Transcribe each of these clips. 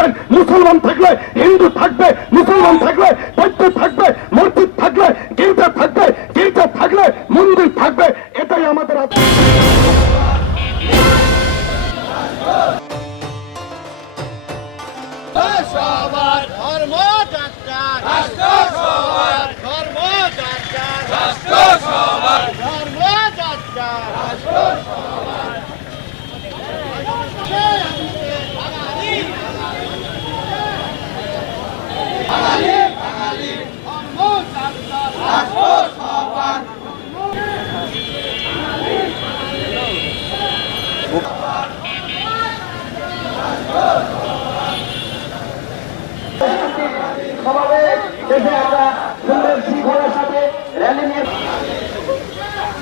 থাকবেন মুসলমান থাকলে হিন্দু থাকবে মুসলমান থাকলে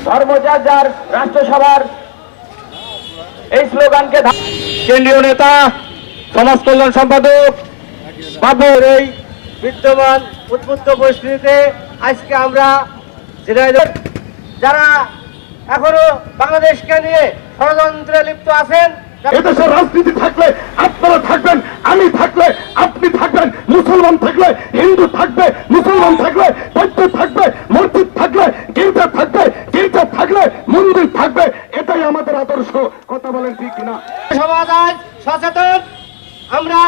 ধর্ম যার যার রাষ্ট্রসভার এই স্লোগানকে কেন্দ্রীয় নেতা সমাজ কল্যাণ সম্পাদক বাবুর এই বিদ্যমান উদ্বুদ্ধ পরিস্থিতিতে আজকে আমরা যারা এখনও বাংলাদেশকে নিয়ে ষড়যন্ত্রে লিপ্ত আছেন এদেশের রাজনীতি থাকলে আপনারা থাকবেন আমি থাকলে আপনি থাকবেন মুসলমান থাকলে হিন্দু থাকবে মুসলমান থাকলে বৌদ্ধ থাকবে মসজিদ থাকলে গির্জা থাকবে গির্জা থাকলে মন্দির থাকবে এটাই আমাদের আদর্শ কথা বলেন ঠিক কিনা? সমাজ আজ সচেতন। আমরা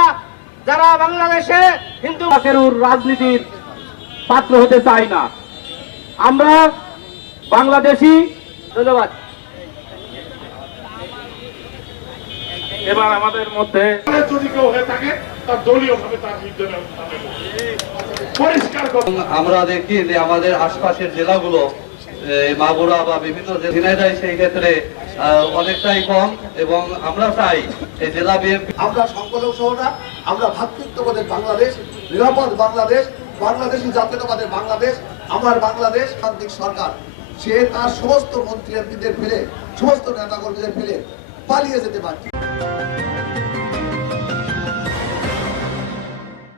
যারা বাংলাদেশে হিন্দু রাজনীতির পাত্র হতে চাই না আমরা বাংলাদেশি। ধন্যবাদ। এবার আমাদের মধ্যে যদি কেউ হয়ে থাকে তার দলীয় ভাবে তার বিরুদ্ধে পরিষ্কার আমরা দেখি যে আমাদের আশপাশের জেলাগুলো মাগুরা বা বিভিন্ন যে ঝিনাইদহ, সেই ক্ষেত্রে অনেকটাই কম এবং আমরা চাই এই জেলা বিএনপি আমরা সংকলক শহরা আমরা ভাতৃত্ববোধের বাংলাদেশ, নিরাপদ বাংলাদেশ, বাংলাদেশী জাতীয়তাবাদের বাংলাদেশ, আমার বাংলাদেশ শান্তিক সরকার। সে তার সমস্ত মন্ত্রী এমপিদের ফেলে, সমস্ত নেতা কর্মীদের ফেলে পালিয়ে যেতে পারছে